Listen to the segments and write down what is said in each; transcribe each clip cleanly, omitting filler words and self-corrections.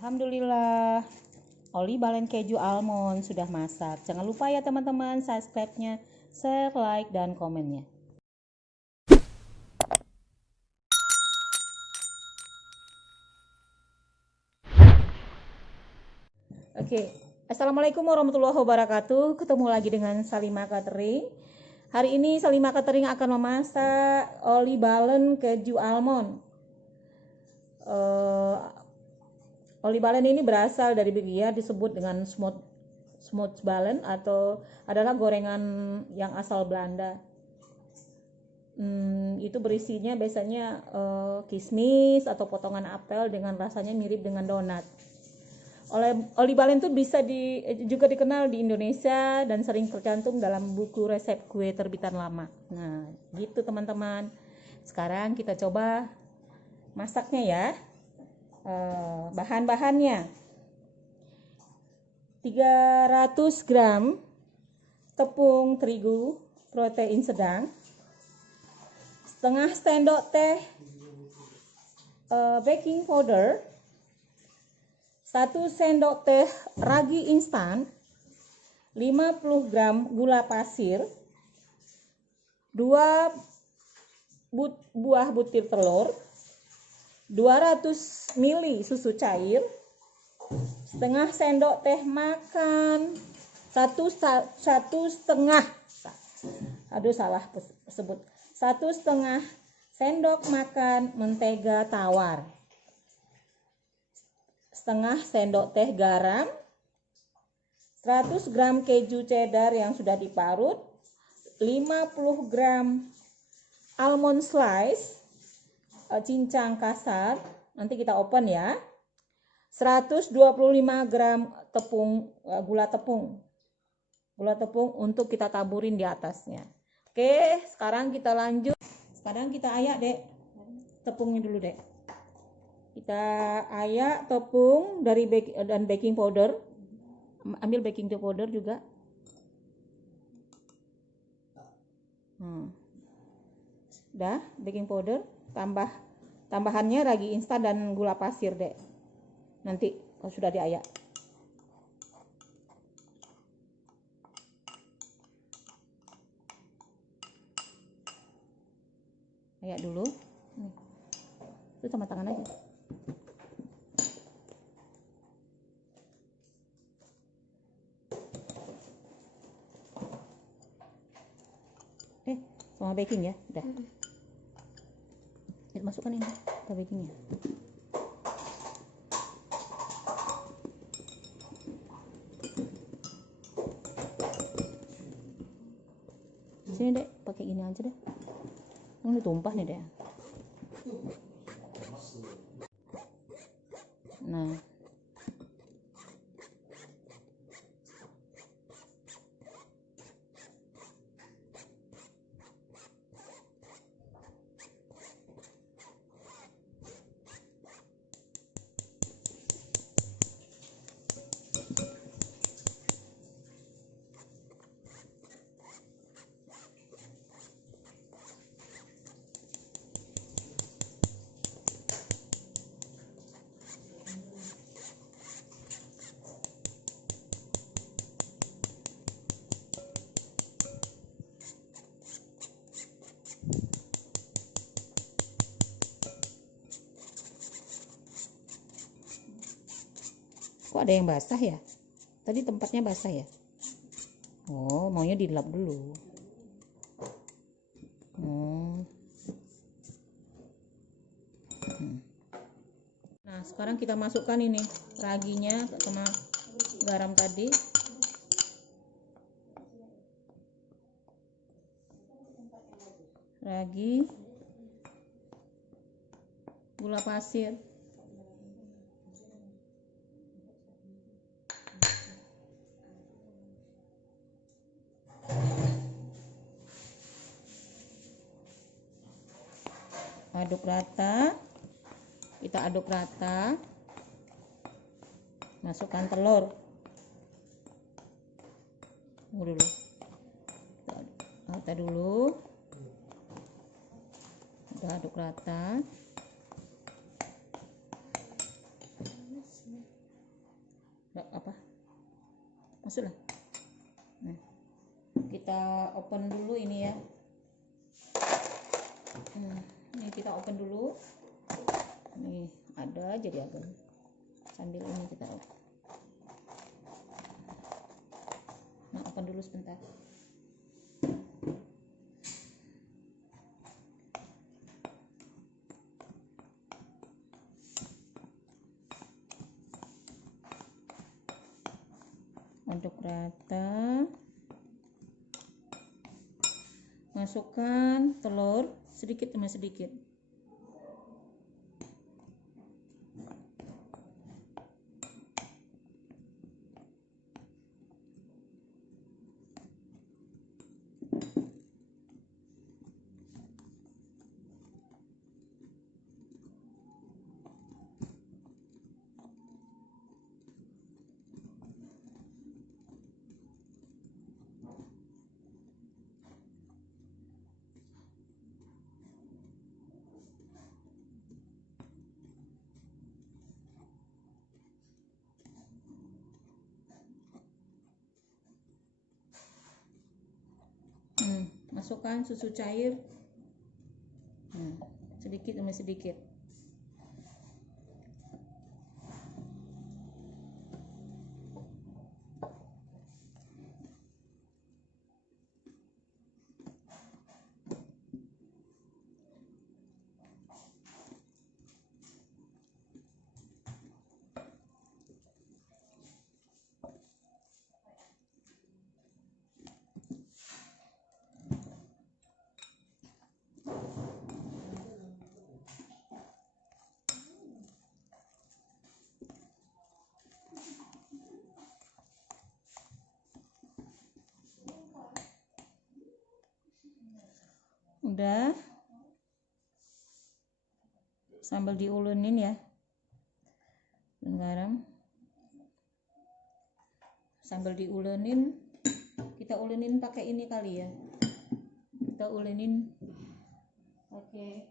Alhamdulillah, oli balen keju almond sudah masak. Jangan lupa ya teman-teman, subscribe-nya, share, like, dan komennya. Oke, Assalamualaikum warahmatullahi wabarakatuh. Ketemu lagi dengan Salimah Catering. Hari ini Salimah Catering akan memasak oli balen keju almond. Oli balen ini berasal dari Belgia, disebut dengan smooth balen atau adalah gorengan yang asal Belanda. Itu berisinya biasanya kismis atau potongan apel dengan rasanya mirip dengan donat. Oli balen itu juga dikenal di Indonesia dan sering tercantum dalam buku resep kue terbitan lama. Nah, gitu teman-teman. Sekarang kita coba masaknya ya. Bahan-bahannya 300 gram tepung terigu protein sedang, setengah sendok teh baking powder, 1 sendok teh ragi instan, 50 gram gula pasir, 2 buah butir telur, 200 ml susu cair, setengah sendok teh makan, satu setengah sendok makan mentega tawar, setengah sendok teh garam, 100 gram keju cheddar yang sudah diparut, 50 gram almond slice cincang kasar, nanti kita open ya, 125 gram gula tepung untuk kita taburin di atasnya. Oke, sekarang kita lanjut. Sekarang kita ayak dek tepungnya dulu dek. Kita ayak tepung dan baking powder. Ambil baking powder juga. Udah, baking powder, tambahannya ragi instan dan gula pasir dek. Nanti kalau sudah diayak. Ayak dulu. Itu sama tangan aja. Sama baking ya, udah. Masukkan ini ke bakingnya. Sini dek, pakai ini aja deh. Ini tumpah nih dek. Nah, kok ada yang basah ya? Tadi tempatnya basah ya? Oh, maunya dilap dulu. Nah, sekarang kita masukkan ini raginya sama garam tadi. Ragi, gula pasir, aduk rata. Kita aduk rata, masukkan telur dulu, rata dulu. Udah aduk rata. apa masuklah. Nah, kita open dulu ini ya. Ini kita open dulu. Nih ada jadi agak sambil ini kita open. Nah, open dulu sebentar. Aduk rata, masukkan telur sedikit demi sedikit. Masukkan susu cair sedikit demi sedikit. Udah, sambil diulenin ya, garam sambil diulenin. Kita ulenin pakai ini kali ya, kita ulenin pakai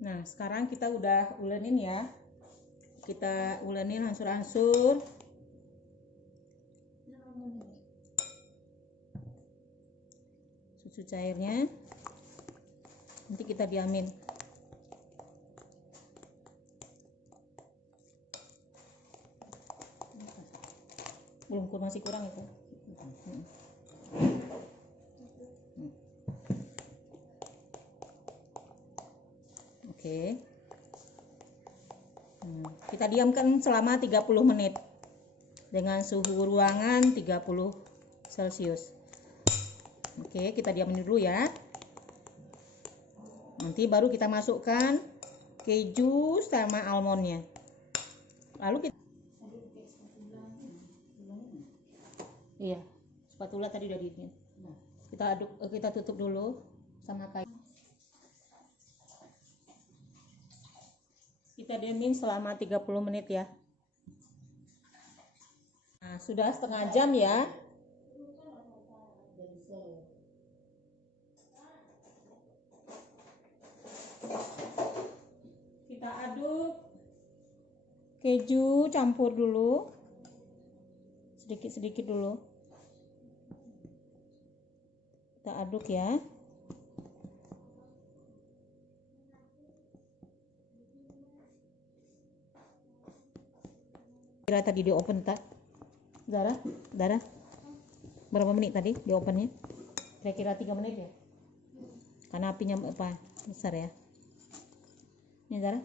Nah, sekarang kita udah ulenin ya. Kita ulenin hancur-hancur. Susu cairnya. Nanti kita diamin. Belum, masih kurang itu. Oke. Kita diamkan selama 30 menit dengan suhu ruangan 30 Celcius. Oke, kita diamin dulu ya. Nanti baru kita masukkan keju sama almondnya. Lalu kita spatula tadi udah diinin. Kita aduk, kita tutup dulu sama kayu. Kita diamin selama 30 menit ya. Nah, sudah setengah jam ya. Kita aduk keju, campur dulu. Sedikit-sedikit dulu. Kita aduk ya. Kira tadi di oven tak? Zara? Berapa menit tadi di ovennya? Kira-kira 3 menit ya? Karena apinya apa? Besar ya. Ini Zara?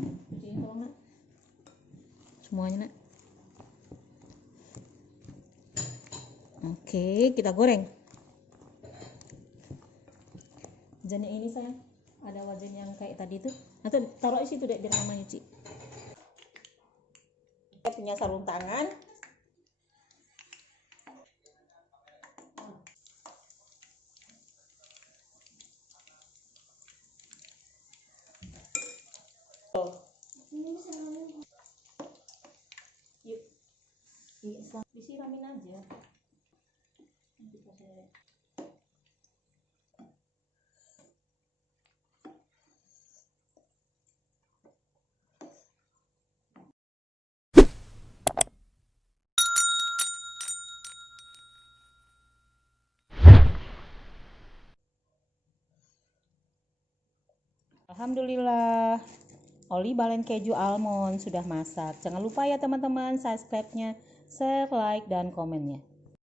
Cuciin tolong nak. Semuanya nak. Oke, kita goreng. Wajannya ini sayang, ada wajan yang kayak tadi tuh. Nanti taruh di situ deh biar mama nyuci. Kita punya sarung tangan. Oh. Yuk. Disiramin aja. Nanti kasih. Alhamdulillah, oli balen keju almond sudah masak. Jangan lupa ya teman-teman, subscribe-nya, share, like, dan komennya.